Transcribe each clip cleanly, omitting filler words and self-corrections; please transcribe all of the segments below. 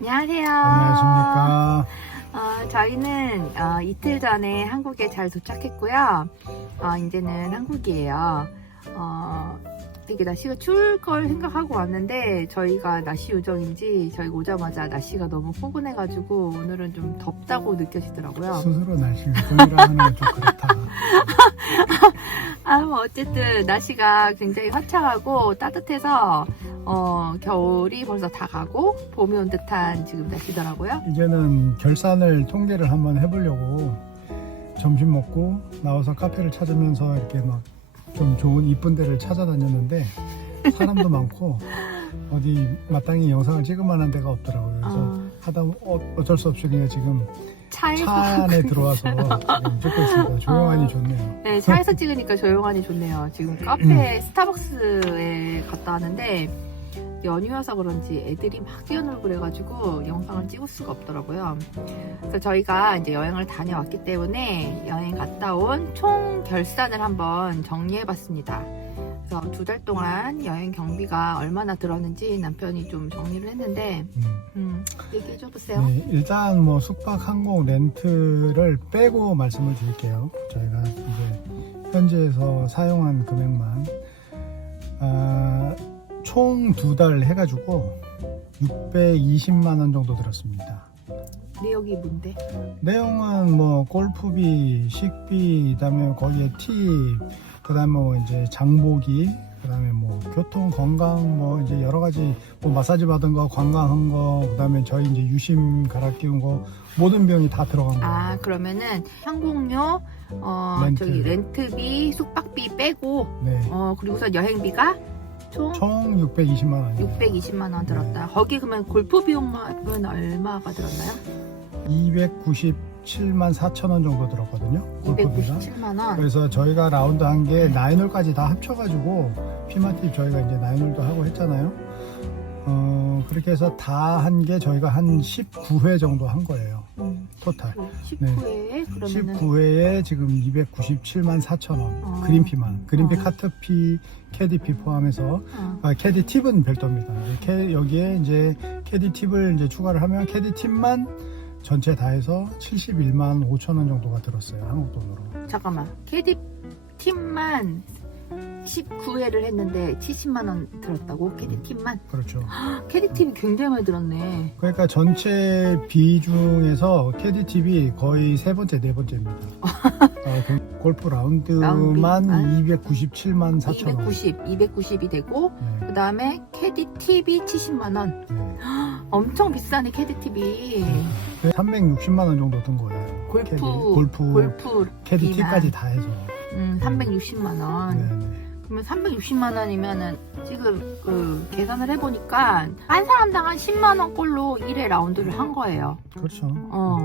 안녕하세요. 안녕하십니까. 저희는 이틀 전에 한국에 잘 도착했고요. 이제는 한국이에요. 되게 날씨가 추울 걸 생각하고 왔는데 저희가 날씨 요정인지 저희가 오자마자 날씨가 너무 포근해가지고 오늘은 좀 덥다고 느껴지더라고요. 스스로 날씨 요정이라 하는 건 좀 그렇다. 뭐 어쨌든 날씨가 굉장히 화창하고 따뜻해서 겨울이 벌써 다 가고 봄이 온 듯한 지금 날씨더라고요. 이제는 결산을 통계를 한번 해보려고 점심 먹고 나와서 카페를 찾으면서 이렇게 막 좀 좋은 이쁜 데를 찾아다녔는데 사람도 많고 어디 마땅히 영상을 찍을 만한 데가 없더라고요. 그래서 하다 어쩔 수 없이 그냥 지금 차 안에 들어와서 지금 찍고 있습니다. 조용하니 좋네요. 네, 차에서 찍으니까 조용하니 좋네요. 지금 카페 스타벅스에 갔다 왔는데 연휴여서 그런지 애들이 막 뛰어놀고 그래가지고 영상을 찍을 수가 없더라고요. 그래서 저희가 이제 여행을 다녀왔기 때문에 여행 갔다 온 총 결산을 한번 정리해봤습니다. 그래서 2달 동안 여행 경비가 얼마나 들었는지 남편이 좀 정리를 했는데 얘기해줘보세요. 네, 일단 뭐 숙박 항공 렌트를 빼고 말씀을 드릴게요. 저희가 이제 현지에서 사용한 금액만 총 2달 해가지고 620만 원 정도 들었습니다. 내역이 뭔데? 내용은 뭐 골프비, 식비, 그다음에 거기에 팁, 그다음에 뭐 이제 장보기, 그다음에 뭐 교통, 건강, 뭐 이제 여러 가지 뭐 마사지 받은 거, 관광한 거, 그다음에 저희 이제 유심 갈아 끼운 거 모든 비용이 다 들어간 거예요. 그러면은 항공료, 저기 렌트비, 숙박비 빼고, 네. 그리고서 여행비가 총 620만 원. 620만 원 들었다. 거기 그러면 골프 비용은 얼마가 들었나요? 297만 4천 원 정도 들었거든요. 골프비가. 297만 원. 그래서 저희가 라운드 한 게 나인홀까지 다 합쳐가지고 피마팁 저희가 이제 나인홀도 하고 했잖아요. 그렇게 해서 다 한 게 저희가 한 19회 정도 한 거예요. 토탈. 19회에 그러면은 19회에 지금 297만 4천 원. 그린피만. 그린피 카트피, 캐디피 포함해서. 캐디 팁은 별도입니다. 여기에 이제 캐디 팁을 이제 추가를 하면 캐디 팁만 전체 다 해서 71만 5천 원 정도가 들었어요. 한국 돈으로. 잠깐만. 캐디 팀만 19회를 했는데 70만 원 들었다고? 캐디 팀만? 그렇죠. 캐디 팁이 굉장히 많이 들었네. 그러니까 전체 비 중에서 캐디 팁이 거의 세 번째, 네 번째입니다. 골프 라운드만 297만 4천 원. 290이 되고 네. 그 다음에 캐디 팁이 70만 원. 네. 엄청 비싸네 캐디 팁이. 360만 원 정도 든 거예요. 골프 캐디 비만. 팁까지 다 해서. 360만 원. 네. 그러면 360만 원이면은 지금 계산을 해보니까 한 사람당 한 10만 원 꼴로 1회 라운드를 한 거예요. 그렇죠.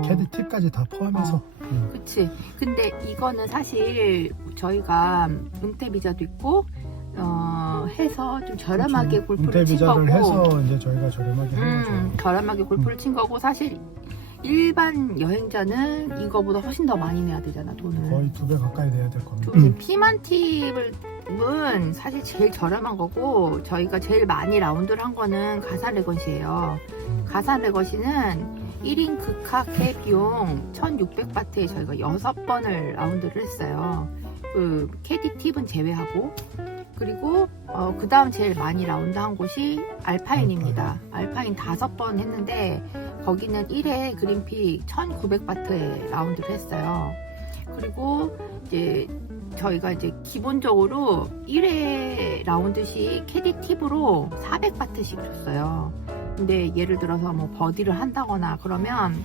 캐디 팁까지 다 포함해서. 그치. 근데 이거는 사실 저희가 은퇴 비자도 있고 해서 좀 저렴하게 그렇죠. 골프를 친 은퇴 거고. 비자를 해서 이제 저희가 저렴하게 한 거죠. 저렴하게 골프를 친 거고 사실 일반 여행자는 이거보다 훨씬 더 많이 내야 되잖아 돈을. 거의 2배 가까이 내야 될 겁니다. 이제 피만 팁을 팁은 사실 제일 저렴한 거고 저희가 제일 많이 라운드를 한 거는 가산 레건시예요. 가산 레거시는 1인 극하캐 비용 1600바트에 저희가 6번을 라운드를 했어요. 그 캐디 팁은 제외하고. 그리고 그 다음 제일 많이 라운드 한 곳이 알파인입니다. 알파인 5번 했는데 거기는 1회 그린픽 1900바트에 라운드를 했어요. 그리고 이제 저희가 이제 기본적으로 1회 라운드씩 캐디 팁으로 400바트씩 줬어요. 근데 예를 들어서 뭐 버디를 한다거나 그러면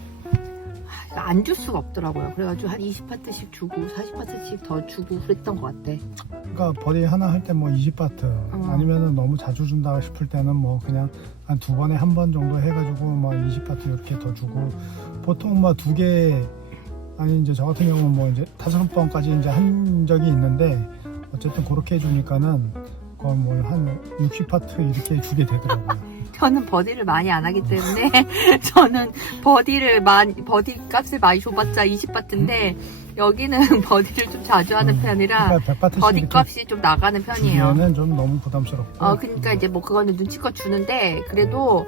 안 줄 수가 없더라고요. 그래가지고 한 20바트씩 주고 40바트씩 더 주고 그랬던 것 같아. 그러니까 버디 하나 할 때 뭐 20바트 아니면은 너무 자주 준다 싶을 때는 뭐 그냥 한 2번에 1번 정도 해가지고 뭐 20바트 이렇게 더 주고 보통 뭐 2개 아니 이제 저 같은 경우는 뭐 이제 5번까지 이제 한 적이 있는데 어쨌든 그렇게 해주니까는 거의 뭐 한 60파트 이렇게 주게 되더라고요. 저는 버디를 많이 안 하기 때문에 저는 버디 값을 많이 줘봤자 20바트인데 여기는 버디를 좀 자주 하는 편이라 그러니까 100바트씩 버디 값이 좀 나가는 편이에요. 주면은 좀 너무 부담스럽고. 그러니까 이제 뭐 그거는 눈치껏 주는데 그래도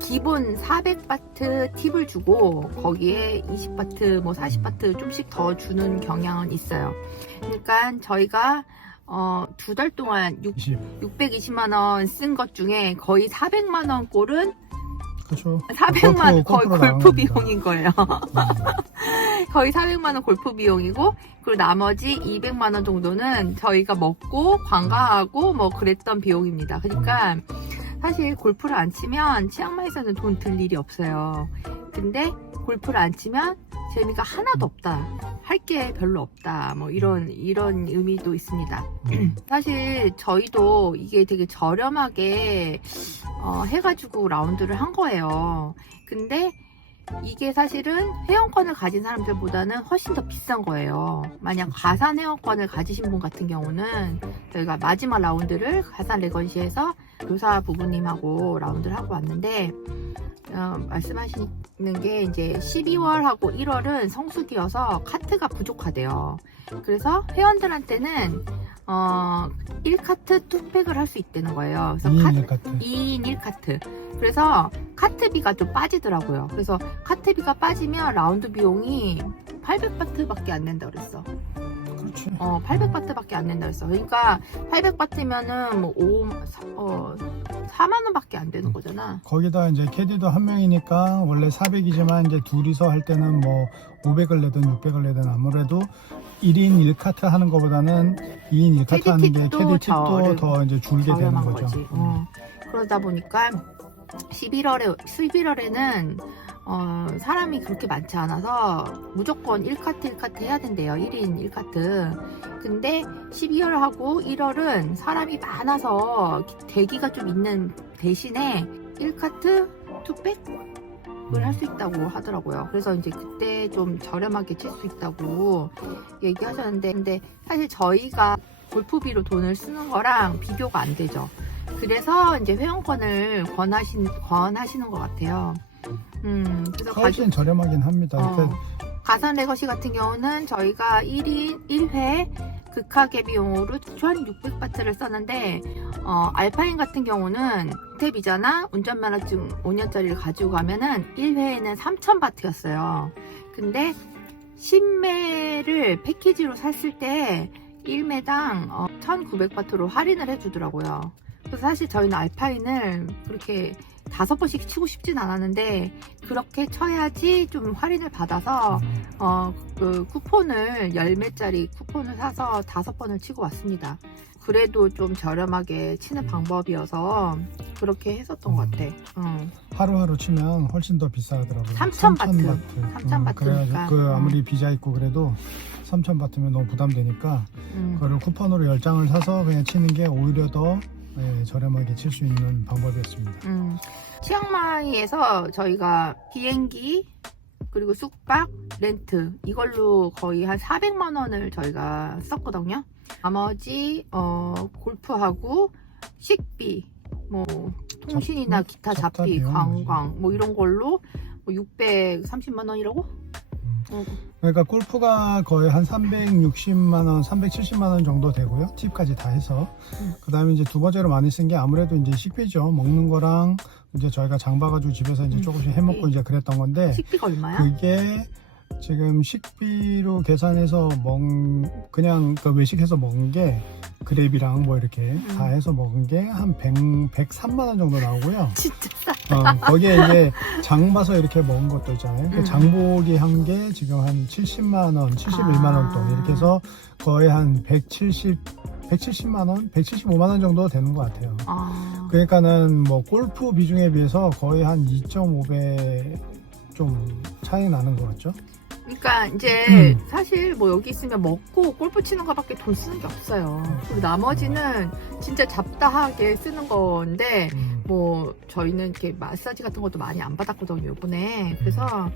기본 400바트 팁을 주고 거기에 20바트 뭐 40바트 좀씩 더 주는 경향은 있어요. 그러니까 저희가 2달 동안 620만원 쓴 것 중에 거의 400만원 꼴은 그렇죠. 400만원 거의 골프 나가는 비용인 거예요. 거의 400만원 골프 비용이고 그리고 나머지 200만원 정도는 저희가 먹고 관광하고 뭐 그랬던 비용입니다. 그러니까 사실 골프를 안 치면 치앙마이에서는 돈 들 일이 없어요. 근데 골프를 안 치면 재미가 하나도 없다. 할 게 별로 없다. 뭐 이런 의미도 있습니다. 사실 저희도 이게 되게 저렴하게 해가지고 라운드를 한 거예요. 근데 이게 사실은 회원권을 가진 사람들보다는 훨씬 더 비싼 거예요. 만약 가산 회원권을 가지신 분 같은 경우는 저희가 마지막 라운드를 가산 레건시에서 교사 부부님하고 라운드를 하고 왔는데 말씀하시는 게 이제 12월하고 1월은 성수기여서 카트가 부족하대요. 그래서 회원들한테는 1카트 2팩을 할 수 있다는 거예요. 그래서 2인 1카트. 그래서 카트비가 좀 빠지더라고요. 그래서 카트비가 빠지면 라운드 비용이 800바트밖에 안 낸다 그랬어. 그렇지. 800바트밖에 안 낸다 그랬어. 그러니까 800바트면은 뭐 4만 원밖에 안 되는 거잖아. 거기다 이제 캐디도 한 명이니까 원래 400이지만 이제 둘이서 할 때는 뭐 500을 내든 600을 내든 아무래도 1인 1카트 하는 것보다는 2인 1카트 하는 게 캐디 팁도 더 이제 줄게 되는 거죠. 그러다 보니까 11월에는 사람이 그렇게 많지 않아서 무조건 1카트 해야 된대요. 1인 1카트. 근데 12월하고 1월은 사람이 많아서 대기가 좀 있는 대신에 1카트 2백을 할 수 있다고 하더라고요. 그래서 이제 그때 좀 저렴하게 칠 수 있다고 얘기하셨는데 근데 사실 저희가 골프비로 돈을 쓰는 거랑 비교가 안 되죠. 그래서 이제 회원권을 권하시는 것 같아요. 그래서 훨씬 저렴하긴 합니다. 가산 레거시 같은 경우는 저희가 1인 1회 극하게 비용으로 1600바트를 썼는데 알파인 같은 경우는 탭이잖아. 운전면허증 5년짜리를 가지고 가면은 1회에는 3000바트였어요. 근데 10매를 패키지로 샀을 때 1매당 1900바트로 할인을 해주더라고요. 그래서 사실 저희는 알파인을 그렇게 5번씩 치고 싶진 않았는데 그렇게 쳐야지 좀 할인을 받아서 그 쿠폰을 10매짜리 쿠폰을 사서 5번을 치고 왔습니다. 그래도 좀 저렴하게 치는 방법이어서 그렇게 했었던 것 같아. 하루하루 치면 훨씬 더 비싸더라고요. 3000바트. 그래가지고 아무리 비자 있고 그래도 3000바트면 너무 부담되니까 그거를 쿠폰으로 10장을 사서 그냥 치는 게 오히려 더 저렴하게 칠 수 있는 방법이었습니다. 치앙마이에서 저희가 비행기 그리고 숙박, 렌트 이걸로 거의 한 400만 원을 저희가 썼거든요. 나머지 골프하고 식비, 뭐 통신이나 기타 잡비, 관광 뭐 이런 걸로 630만 원이라고? 그러니까 골프가 거의 한 360만 원, 370만 원 정도 되고요. 팁까지 다 해서. 그다음에 이제 두 번째로 많이 쓴 게 아무래도 이제 식비죠. 먹는 거랑 이제 저희가 장 봐가지고 집에서 이제 조금씩 해 먹고 이제 그랬던 건데. 식비가 얼마야? 그게 지금 식비로 계산해서 그냥 그 외식해서 먹은 게 그랩이랑 뭐 이렇게 다 해서 먹은 게 한 103만 원 정도 나오고요. 진짜 싸. 거기에 이제 장 봐서 이렇게 먹은 것도 있잖아요. 그 장보기 한 게 지금 한 70만 원, 71만 원 돈 이렇게 해서 거의 한 170만 원, 175만 원 정도 되는 것 같아요. 그러니까는 뭐 골프 비중에 비해서 거의 한 2.5배 좀 차이 나는 것 같죠? 그러니까 이제 사실 뭐 여기 있으면 먹고 골프 치는 거밖에 돈 쓰는 게 없어요. 그리고 나머지는 진짜 잡다하게 쓰는 건데 뭐 저희는 이렇게 마사지 같은 것도 많이 안 받았거든요 이번에. 그래서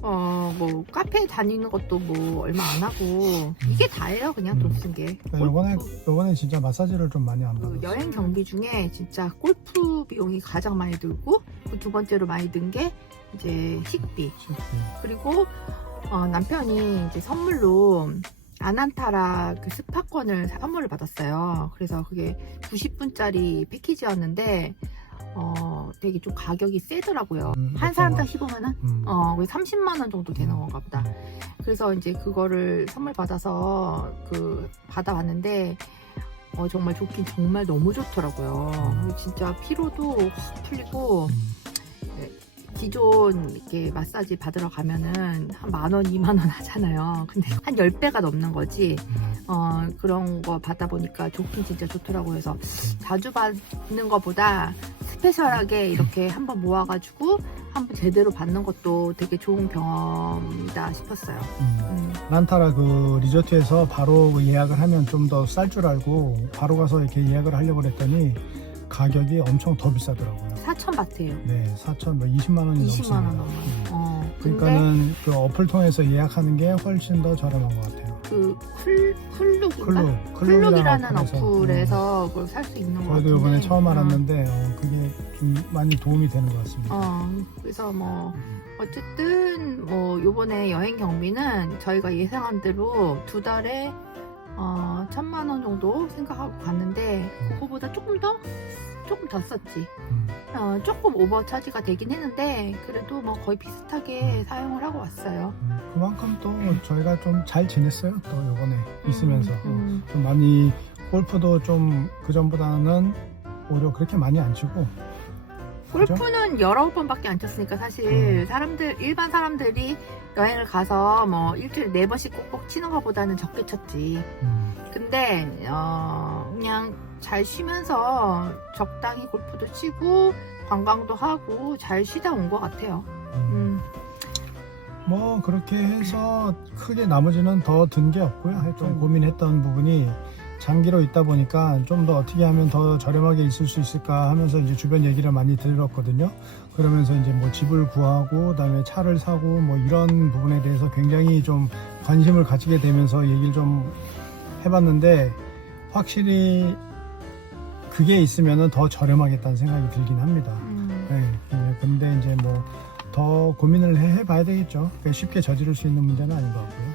뭐 카페 다니는 것도 뭐 얼마 안 하고 이게 다예요 그냥 돈 쓴 게. 요번에 진짜 마사지를 좀 많이 안 받았어요. 여행 경비 중에 진짜 골프 비용이 가장 많이 들고 그 두 번째로 많이 든 게 이제 식비. 그리고 남편이 이제 선물로 아난타라 그 스파권을 선물을 받았어요. 그래서 그게 90분짜리 패키지였는데 되게 좀 가격이 세더라고요. 한 사람당 15만 원? 거의 30만 원 정도 되는 건가 보다. 그래서 이제 그거를 선물 받아서 받아봤는데 정말 좋긴 정말 너무 좋더라고요. 진짜 피로도 확 풀리고 기존 이렇게 마사지 받으러 가면은 한 10,000원, 20,000원 하잖아요. 근데 한 10배가 넘는 거지. 그런 거 받다 보니까 좋긴 진짜 좋더라고요. 그래서 자주 받는 것보다 스페셜하게 이렇게 한번 모아가지고 한번 제대로 받는 것도 되게 좋은 경험이다 싶었어요. 란타라 그 리조트에서 바로 예약을 하면 좀 더 쌀 줄 알고 바로 가서 이렇게 예약을 하려고 했더니 가격이 엄청 더 비싸더라고요. 4,000바트예요. 네, 4,000, 뭐 20만 원이 20만 원 넘습니다. 넘어요. 그러니까는 그 어플 통해서 예약하는 게 훨씬 더 저렴한 것 같아요. 그 클룩이라는 어플에서 그걸 살 수 있는 거 같은데. 저희도 이번에 처음 알았는데 그게 좀 많이 도움이 되는 것 같습니다. 그래서 뭐 어쨌든 뭐 요번에 여행 경비는 저희가 예상한 대로 2달에 1,000만 원 정도 생각하고 갔는데 그거보다 조금 더 썼지. 조금 오버 차지가 되긴 했는데 그래도 뭐 거의 비슷하게 사용을 하고 왔어요. 그만큼 또 저희가 좀 잘 지냈어요. 또 요번에 있으면서 좀 많이 골프도 좀 그전보다는 오히려 그렇게 많이 안 치고 골프는 19번밖에 안 쳤으니까 사실 일반 사람들이 여행을 가서 뭐 일주일에 4번씩 꼭꼭 치는 것보다는 적게 쳤지. 근데 그냥 잘 쉬면서 적당히 골프도 치고 관광도 하고 잘 쉬다 온 것 같아요. 뭐 그렇게 해서 크게 나머지는 더 든 게 없고요. 좀 고민했던 부분이 장기로 있다 보니까 좀 더 어떻게 하면 더 저렴하게 있을 수 있을까 하면서 이제 주변 얘기를 많이 들었거든요. 그러면서 이제 뭐 집을 구하고 그다음에 차를 사고 뭐 이런 부분에 대해서 굉장히 좀 관심을 가지게 되면서 얘기를 좀 해봤는데 확실히 그게 있으면은 더 저렴하겠다는 생각이 들긴 합니다. 네, 근데 이제 뭐 더 고민을 해봐야 되겠죠. 쉽게 저지를 수 있는 문제는 아닌 것 같고요.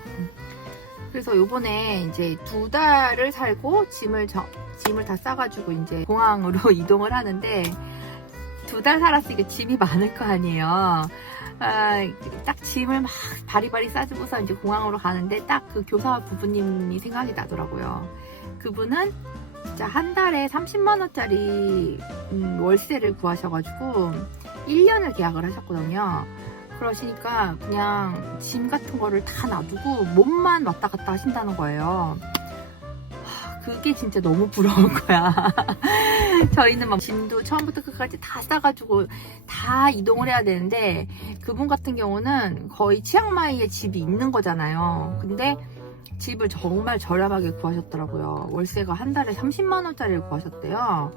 그래서 요번에 이제 2달을 살고 짐을 다 싸가지고 이제 공항으로 이동을 하는데 2달 살았으니까 짐이 많을 거 아니에요. 딱 짐을 막 바리바리 싸주고서 이제 공항으로 가는데 딱 그 교사 부부님이 생각이 나더라고요. 그분은 진짜 한 달에 30만 원짜리 월세를 구하셔가지고 1년을 계약을 하셨거든요. 그러시니까 그냥 짐 같은 거를 다 놔두고 몸만 왔다 갔다 하신다는 거예요. 그게 진짜 너무 부러운 거야. 저희는 막 짐도 처음부터 끝까지 다 싸가지고 다 이동을 해야 되는데 그분 같은 경우는 거의 치앙마이에 집이 있는 거잖아요. 근데 집을 정말 저렴하게 구하셨더라고요. 월세가 한 달에 30만 원짜리를 구하셨대요.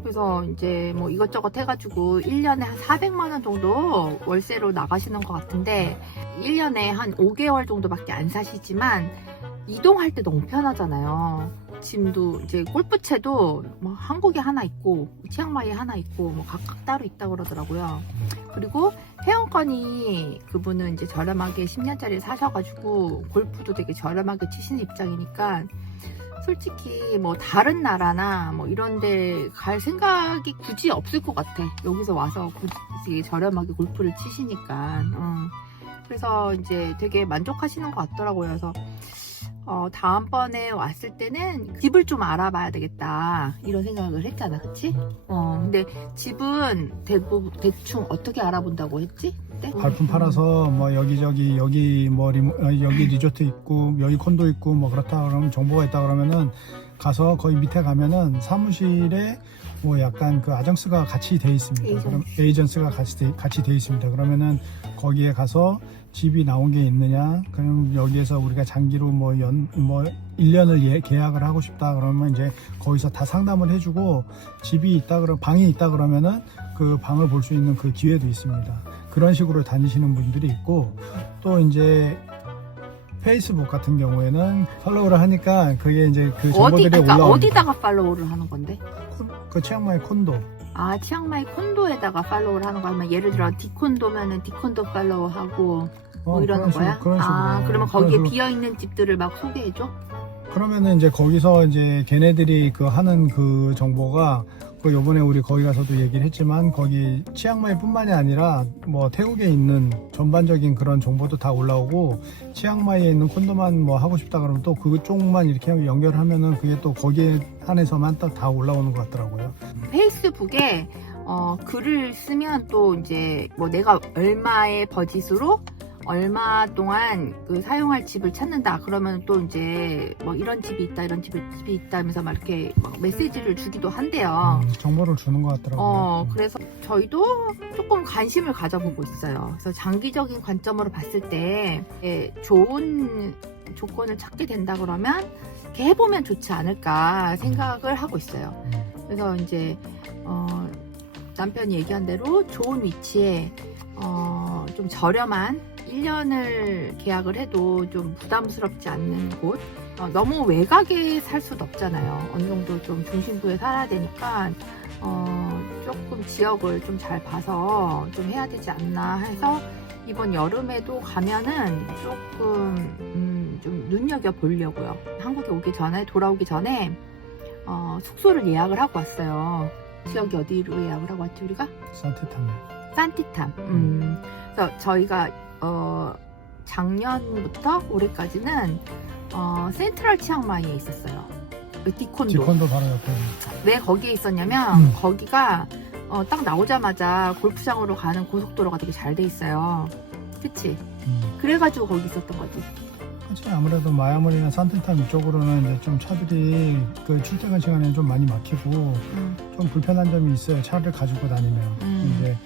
그래서 이제 뭐 이것저것 해가지고 1년에 한 400만 원 정도 월세로 나가시는 것 같은데 1년에 한 5개월 정도밖에 안 사시지만 이동할 때 너무 편하잖아요. 짐도 이제 골프채도 뭐 한국에 하나 있고 치앙마이에 하나 있고 뭐 각각 따로 있다 그러더라고요. 그리고 회원권이 그분은 이제 저렴하게 10년짜리 사셔가지고 골프도 되게 저렴하게 치시는 입장이니까 솔직히 뭐 다른 나라나 뭐 이런데 갈 생각이 굳이 없을 것 같아. 여기서 와서 굳이 저렴하게 골프를 치시니까. 그래서 이제 되게 만족하시는 것 같더라고요. 그래서 다음번에 왔을 때는 집을 좀 알아봐야 되겠다 이런 생각을 했잖아, 그치? 근데 집은 대충 어떻게 알아본다고 했지? 그때? 발품 팔아서 뭐 여기저기 여기 뭐 여기 리조트 있고 여기 콘도 있고 뭐 그렇다 그러면 정보가 있다 그러면은 가서 거기 밑에 가면은 사무실에 뭐 약간 그 아정스가 같이 돼 있습니다. 그럼 에이전스가 같이 돼 있습니다. 그러면은 거기에 가서 집이 나온 게 있느냐, 그럼 여기에서 우리가 장기로 뭐 1년을 계약을 하고 싶다 그러면 이제 거기서 다 상담을 해주고 집이 있다 그러면 방이 있다 그러면은 그 방을 볼 수 있는 그 기회도 있습니다. 그런 식으로 다니시는 분들이 있고, 또 이제 페이스북 같은 경우에는 팔로우를 하니까 그게 이제 그 정보들이 올라옵니다. 어디다가 팔로우를 하는 건데? 그 치앙마이 콘도. 아, 치앙마이 콘도에다가 팔로우를 하는 거 하면 예를 들어 디콘도면은 디콘도 팔로우하고 뭐 이러는 거야? 그런 식으로. 아, 그러면 거기에 비어있는 집들을 막 소개해줘? 그러면은 이제 거기서 이제 걔네들이 그 하는 그 정보가 그 요번에 우리 거기 가서도 얘기를 했지만 거기 치앙마이뿐만이 아니라 뭐 태국에 있는 전반적인 그런 정보도 다 올라오고, 치앙마이에 있는 콘도만 뭐 하고 싶다 그러면 또 그쪽만 이렇게 연결하면은 그게 또 거기에 한해서만 딱 다 올라오는 것 같더라고요. 페이스북에 글을 쓰면 또 이제 뭐 내가 얼마의 버짓으로 얼마 동안 그 사용할 집을 찾는다 그러면 또 이제 뭐 이런 집이 있다 이런 집이 있다 하면서 막 이렇게 막 메시지를 주기도 한대요. 정보를 주는 것 같더라고요. 그래서 저희도 조금 관심을 가져보고 있어요. 그래서 장기적인 관점으로 봤을 때 좋은 조건을 찾게 된다 그러면 이렇게 해보면 좋지 않을까 생각을 하고 있어요. 그래서 이제 남편이 얘기한 대로 좋은 위치에 좀 저렴한 1년을 계약을 해도 좀 부담스럽지 않는 곳, 너무 외곽에 살 수도 없잖아요. 어느 정도 좀 중심부에 살아야 되니까 조금 지역을 좀 잘 봐서 좀 해야 되지 않나 해서 이번 여름에도 가면은 조금 좀 눈여겨보려고요. 한국에 돌아오기 전에 숙소를 예약을 하고 왔어요. 지역이 어디로 예약을 하고 왔지 우리가? 산티탐. 그래서 저희가 작년부터 올해까지는 센트럴 치앙마이에 있었어요. 디콘도 바로 옆에. 왜 거기에 있었냐면 거기가 딱 나오자마자 골프장으로 가는 고속도로가 되게 잘 돼 있어요. 그치? 그래가지고 거기 있었던 거지. 그렇죠. 아무래도 마야몰이나 산티탐 이쪽으로는 이제 좀 차들이 그 출퇴근 시간에 좀 많이 막히고 좀 불편한 점이 있어요. 차를 가지고 다니면.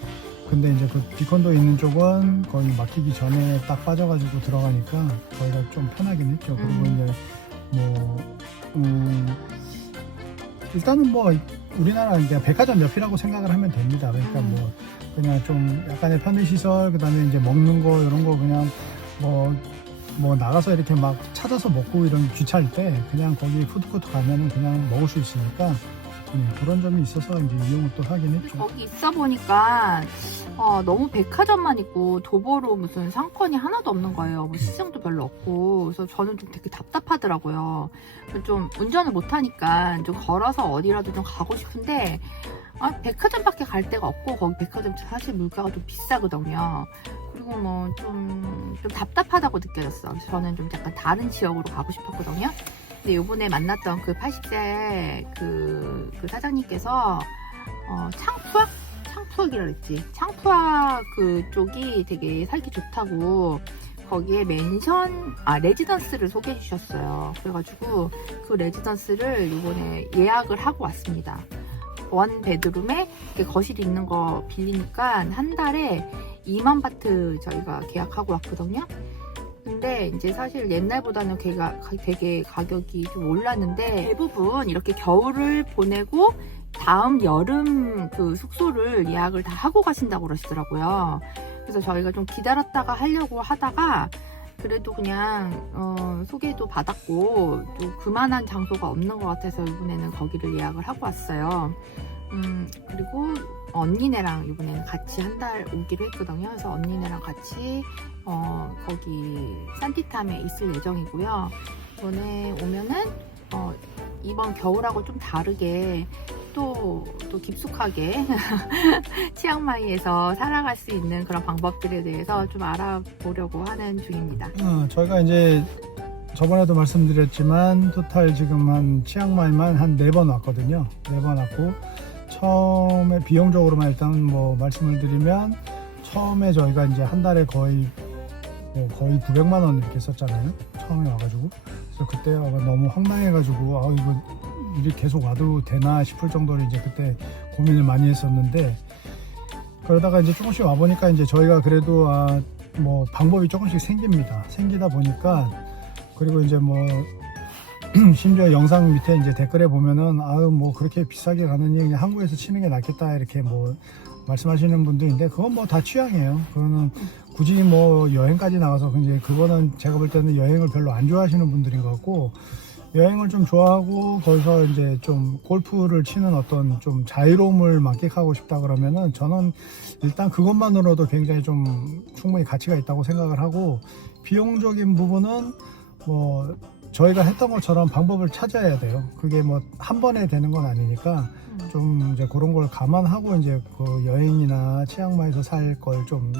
근데 이제 그 디콘도 있는 쪽은 거의 막히기 전에 딱 빠져가지고 들어가니까 거기가 좀 편하긴 했죠. 그리고 이제 일단은 뭐 우리나라 이제 백화점 옆이라고 생각을 하면 됩니다. 그러니까 뭐 그냥 좀 약간의 편의시설, 그다음에 이제 먹는 거 이런 거 그냥 뭐 나가서 이렇게 막 찾아서 먹고 이런 귀찮을 때 그냥 거기 푸드코트 가면은 그냥 먹을 수 있으니까 그런 점이 있어서 이제 이용을 또 하긴 했죠. 거기 있어 보니까 너무 백화점만 있고 도보로 무슨 상권이 하나도 없는 거예요. 뭐 시장도 별로 없고. 그래서 저는 좀 되게 답답하더라고요. 좀 운전을 못하니까 좀 걸어서 어디라도 좀 가고 싶은데 백화점밖에 갈 데가 없고, 거기 백화점 사실 물가가 좀 비싸거든요. 그리고 뭐 좀 답답하다고 느껴졌어. 그래서 저는 좀 약간 다른 지역으로 가고 싶었거든요. 근데 요번에 만났던 그 80대 그 사장님께서 창푸학이라 그랬지. 창푸학 그쪽이 되게 살기 좋다고 거기에 레지던스를 소개해 주셨어요. 그래가지고 그 레지던스를 요번에 예약을 하고 왔습니다. 원 베드룸에 거실이 있는 거 빌리니까 한 달에 2만 바트 저희가 계약하고 왔거든요. 근데 이제 사실 옛날보다는 되게 가격이 좀 올랐는데, 대부분 이렇게 겨울을 보내고 다음 여름 그 숙소를 예약을 다 하고 가신다고 그러시더라고요. 그래서 저희가 좀 기다렸다가 하려고 하다가 그래도 그냥 소개도 받았고 또 그만한 장소가 없는 것 같아서 이번에는 거기를 예약을 하고 왔어요. 그리고 언니네랑 이번에는 같이 한 달 오기로 했거든요. 그래서 언니네랑 같이 거기 산티탐에 있을 예정이고요. 이번에 오면은 이번 겨울하고 좀 다르게 또 깊숙하게 치앙마이에서 살아갈 수 있는 그런 방법들에 대해서 좀 알아보려고 하는 중입니다. 저희가 이제 저번에도 말씀드렸지만 토탈 지금 한 치앙마이만 한 4번 왔거든요. 4번 왔고 처음에 비용적으로만 일단 뭐 말씀을 드리면 처음에 저희가 이제 한 달에 거의 900만 원 이렇게 썼잖아요. 처음에 와가지고 그래서 그때 너무 황당해가지고 이거 이렇게 계속 와도 되나 싶을 정도로 이제 그때 고민을 많이 했었는데 그러다가 이제 조금씩 와보니까 이제 저희가 그래도 뭐 방법이 조금씩 생기다 보니까 그리고 이제 뭐 심지어 영상 밑에 이제 댓글에 보면은 뭐 그렇게 비싸게 가느니 그냥 한국에서 치는 게 낫겠다 이렇게 뭐 말씀하시는 분도 있는데 그건 뭐 다 취향이에요. 그거는 굳이 뭐 여행까지 나가서 이제 그거는 제가 볼 때는 여행을 별로 안 좋아하시는 분들인 것 같고 여행을 좀 좋아하고 거기서 이제 좀 골프를 치는 어떤 좀 자유로움을 만끽하고 싶다 그러면은 저는 일단 그것만으로도 굉장히 좀 충분히 가치가 있다고 생각을 하고 비용적인 부분은 뭐 저희가 했던 것처럼 방법을 찾아야 돼요. 그게 뭐 한 번에 되는 건 아니니까 좀 이제 그런 걸 감안하고 이제 그 여행이나 치앙마이에서 살 걸 좀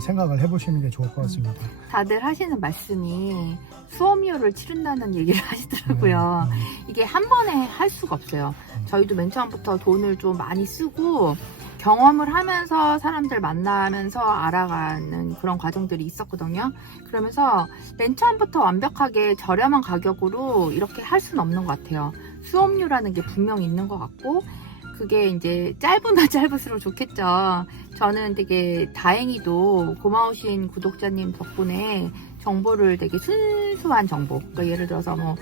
생각을 해보시는 게 좋을 것 같습니다. 다들 하시는 말씀이 수업료를 치른다는 얘기를 하시더라고요. 이게 한 번에 할 수가 없어요. 저희도 맨 처음부터 돈을 좀 많이 쓰고 경험을 하면서 사람들 만나면서 알아가는 그런 과정들이 있었거든요. 그러면서 맨 처음부터 완벽하게 저렴한 가격으로 이렇게 할 수는 없는 것 같아요. 수업료라는 게 분명히 있는 것 같고 그게 이제 짧으면 짧을수록 좋겠죠. 저는 되게 다행히도 고마우신 구독자님 덕분에 정보를 되게 순수한 정보, 그러니까 예를 들어서 뭐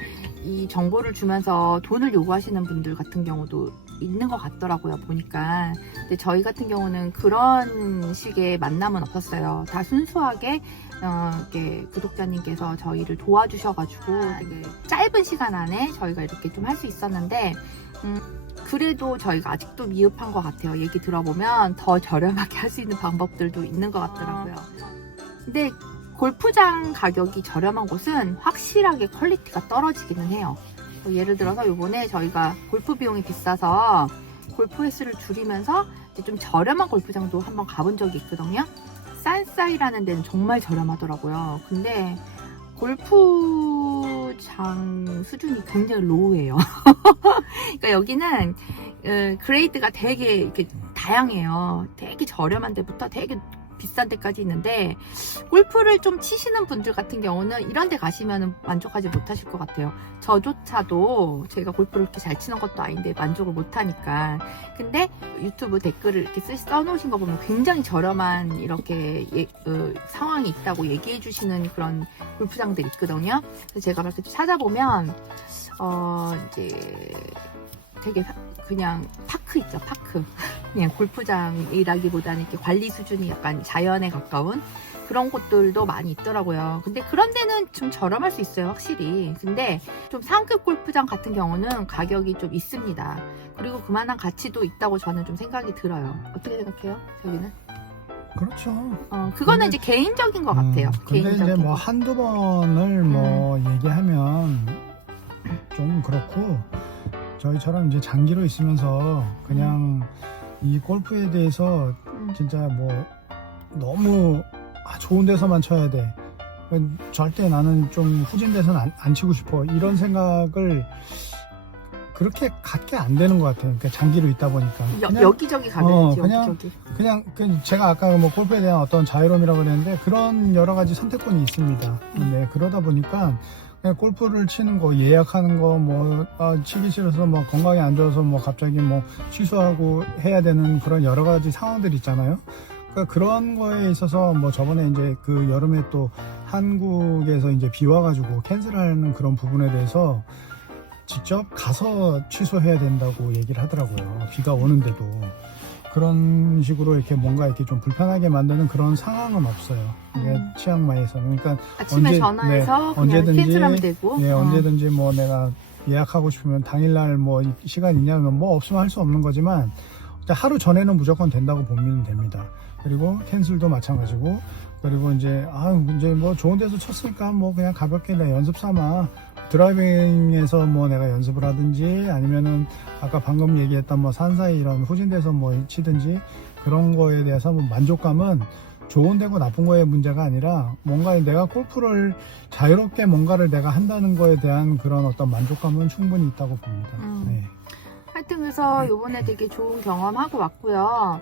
이 정보를 주면서 돈을 요구하시는 분들 같은 경우도 있는 것 같더라고요, 보니까. 근데 저희 같은 경우는 그런 식의 만남은 없었어요. 다 순수하게 이렇게 구독자님께서 저희를 도와주셔가지고 되게 짧은 시간 안에 저희가 이렇게 좀 할 수 있었는데 그래도 저희가 아직도 미흡한 것 같아요. 얘기 들어보면 더 저렴하게 할 수 있는 방법들도 있는 것 같더라고요. 근데 골프장 가격이 저렴한 곳은 확실하게 퀄리티가 떨어지기는 해요. 예를 들어서 요번에 저희가 골프 비용이 비싸서 골프 횟수를 줄이면서 좀 저렴한 골프장도 한번 가본 적이 있거든요. 산사이라는 데는 정말 저렴하더라고요. 근데 골프장 수준이 굉장히 로우해요. 그러니까 여기는 그레이드가 되게 이렇게 다양해요. 되게 저렴한 데부터 되게 비싼 데까지 있는데 골프를 좀 치시는 분들 같은 경우는 이런 데 가시면 만족하지 못하실 것 같아요. 저조차도 제가 골프를 그렇게 잘 치는 것도 아닌데 만족을 못하니까. 근데 유튜브 댓글을 이렇게 써놓으신 거 보면 굉장히 저렴한 이렇게 상황이 있다고 얘기해 주시는 그런 골프장들이 있거든요. 그래서 제가 이렇게 찾아보면 이제 되게 그냥 파크 있죠, 파크. 그냥 골프장이라기보다는 이렇게 관리 수준이 약간 자연에 가까운 그런 곳들도 많이 있더라고요. 근데 그런 데는 좀 저렴할 수 있어요, 확실히. 근데 좀 상급 골프장 같은 경우는 가격이 좀 있습니다. 그리고 그만한 가치도 있다고 저는 좀 생각이 들어요. 어떻게 생각해요, 저기는? 그렇죠. 그거는 이제 개인적인 것 같아요. 근데 개인적인 이제 뭐 거. 한두 번을 뭐 얘기하면 좀 그렇고 저희처럼 이제 장기로 있으면서 그냥 이 골프에 대해서 진짜 뭐 너무 좋은 데서만 쳐야 돼. 절대 나는 좀 후진 데서는 안 치고 싶어. 이런 생각을 그렇게 갖게 안 되는 것 같아요. 그러니까 장기로 있다 보니까. 여기저기 가면 그냥 제가 아까 뭐 골프에 대한 어떤 자유로움이라고 그랬는데 그런 여러 가지 선택권이 있습니다. 네, 그러다 보니까 그냥 골프를 치는 거 예약하는 거 뭐 치기 싫어서 뭐 건강이 안 좋아서 뭐 갑자기 뭐 취소하고 해야 되는 그런 여러 가지 상황들이 있잖아요. 그러니까 그런 거에 있어서 뭐 저번에 이제 그 여름에 또 한국에서 이제 비 와가지고 캔슬하는 그런 부분에 대해서 직접 가서 취소해야 된다고 얘기를 하더라고요. 비가 오는데도. 그런 식으로 이렇게 뭔가 이렇게 좀 불편하게 만드는 그런 상황은 없어요. 이게 치앙마이에서는. 그러니까 아침에 전화해서 그냥 캔슬하면 되고. 예, 언제든지 뭐 내가 예약하고 싶으면 당일날 뭐 시간 있냐면 뭐 없으면 할 수 없는 거지만 하루 전에는 무조건 된다고 보면 됩니다. 그리고 캔슬도 마찬가지고, 그리고 이제 이제 뭐 좋은 데서 쳤으니까 뭐 그냥 가볍게 내 연습 삼아 드라이빙에서 뭐 내가 연습을 하든지, 아니면은 아까 방금 얘기했던 뭐 산사이 이런 후진대에서 뭐 치든지, 그런 거에 대해서 뭐 만족감은 좋은 데고 나쁜 거의 문제가 아니라 뭔가 내가 골프를 자유롭게 뭔가를 내가 한다는 거에 대한 그런 어떤 만족감은 충분히 있다고 봅니다. 네. 하여튼 그래서 요번에 되게 좋은 경험하고 왔고요.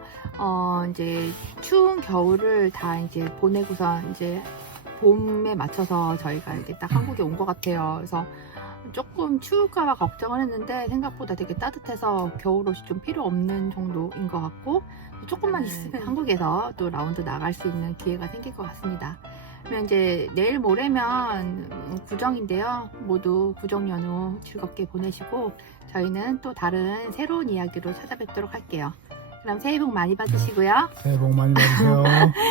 이제 추운 겨울을 다 이제 보내고서 이제 봄에 맞춰서 저희가 이렇게 딱 한국에 온 것 같아요. 그래서 조금 추울까봐 걱정을 했는데 생각보다 되게 따뜻해서 겨울옷이 좀 필요 없는 정도인 것 같고, 조금만 있으면 한국에서 또 라운드 나갈 수 있는 기회가 생길 것 같습니다. 그러면 이제 내일 모레면 구정인데요. 모두 구정 연휴 즐겁게 보내시고 저희는 또 다른 새로운 이야기로 찾아뵙도록 할게요. 그럼 새해 복 많이 받으시고요. 새해 복 많이 받으세요.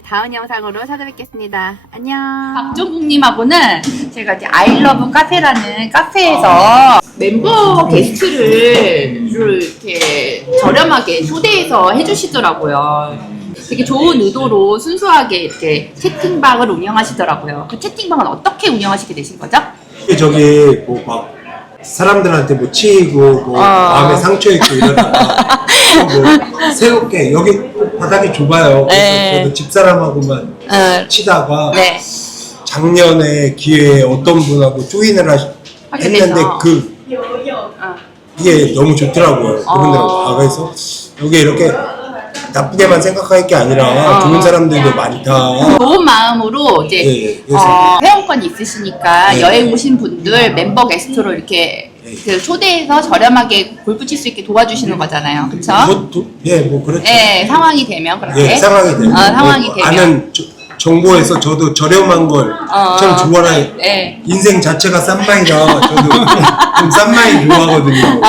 다음 영상으로 찾아뵙겠습니다. 안녕. 박종국님하고는 제가 이제 아이러브 카페라는 카페에서 멤버 게스트를 이렇게 저렴하게 초대해서 해주시더라고요. 되게 좋은 의도로 순수하게 이렇게 채팅방을 운영하시더라고요. 그 채팅방은 어떻게 운영하시게 되신 거죠? 저기 뭐 막 사람들한테 뭐 치이고 뭐 마음에 상처 있고 이러다가 뭐 새롭게 여기 바닥이 좁아요. 그래서 저도 집사람하고만 치다가 네. 작년에 기회에 어떤 분하고 조인을 했는데 돼서. 이게 너무 좋더라고요. 그분들하고 그래서 여기 이렇게 나쁘게만 생각할 게 아니라 좋은 사람들도 많다. 좋은 마음으로 이제 예, 그래서 회원권이 있으시니까 네. 여행 오신 분들 멤버 게스트로 이렇게 그 초대해서 저렴하게 골프 칠 수 있게 도와주시는 거잖아요. 그쵸? 예, 뭐 그렇죠. 네, 상황이 되면 그렇게. 예, 상황이 되면 상황이 뭐 되면. 아는 정보에서 저도 저렴한 걸 참 좋아하는 네. 인생 자체가 싼 마이라 저도 좀 싼 마이 좋아하거든요.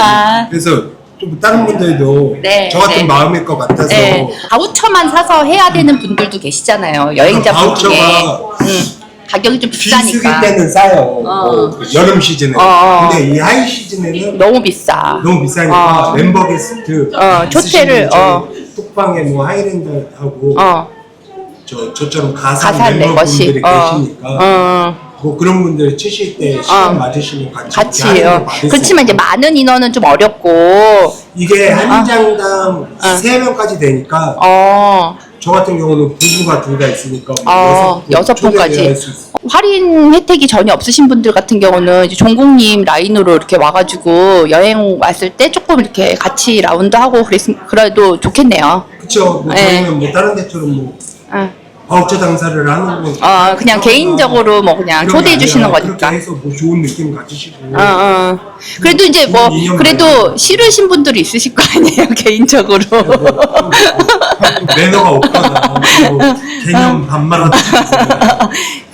그래서 좀 다른 분들도 네, 저 같은 네. 마음일 것 같아서 네. 바우처만 사서 해야 되는 분들도 계시잖아요. 여행자분 중에. 바우처가 가격이 좀 비수기 비싸니까. 때는 싸요. 그 여름 시즌에. 근데 이 하이 시즌에는 너무 비싸. 너무 비싸니까 멤버 게스트 초대를, 톡방에 뭐 하이랜드하고 저처럼 가산 가상 멤버분들이 멤버십. 계시니까 뭐 그런 분들 치실 때 시간 맞으시면 같이 같이요. 그렇지만 이제 많은 인원은 좀 어렵고. 이게 한 장당 3명까지 되니까 저 같은 경우는 부부가 둘 다 있으니까 여섯 분까지. 할인 혜택이 전혀 없으신 분들 같은 경우는 이제 종국님 라인으로 이렇게 와가지고 여행 왔을 때 조금 이렇게 같이 라운드 하고 그래도 좋겠네요. 그쵸. 뭐 저희는 뭐 다른 데처럼 뭐 바우처 장사를 하는 거 그냥 개인적으로 뭐 그냥 초대해 주시는 그렇게 거니까. 해서 뭐 좋은 느낌 가지시고 그래도 이제 뭐 인연 그래도 말고. 싫으신 분들이 있으실 거 아니에요, 개인적으로. 매너가 없거나 뭐 개념 반말하듯이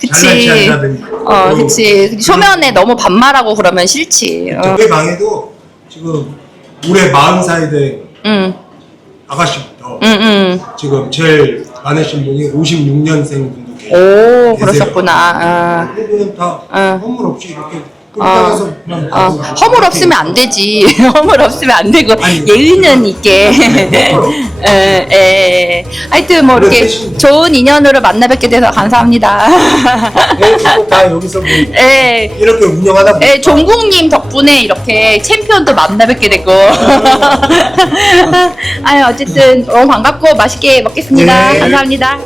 그치. 그치. 초면에 너무 반말하고 그러면 싫지. 저희 방에도 지금 올해 40살 된 아가씨부터 지금 제일 많으신 분이 56년생 분도 계세요. 오, 그러셨구나. 그분은 다 허물 없이 이렇게 땅에서 그냥 가고 허물 없으면 안 되지. 허물 없으면 안 되고 아니, 예의는 있게. 하여튼 뭐 이렇게 그래서 좋은 인연으로 만나 뵙게 돼서 감사합니다. 다 여기서 뭐 예. 이렇게 운영하다 보니까 예, 종국님 덕분에 이렇게 챔피언도 만나 뵙게 되고. 아유, 어쨌든 너무 반갑고 맛있게 먹겠습니다. 네. 감사합니다.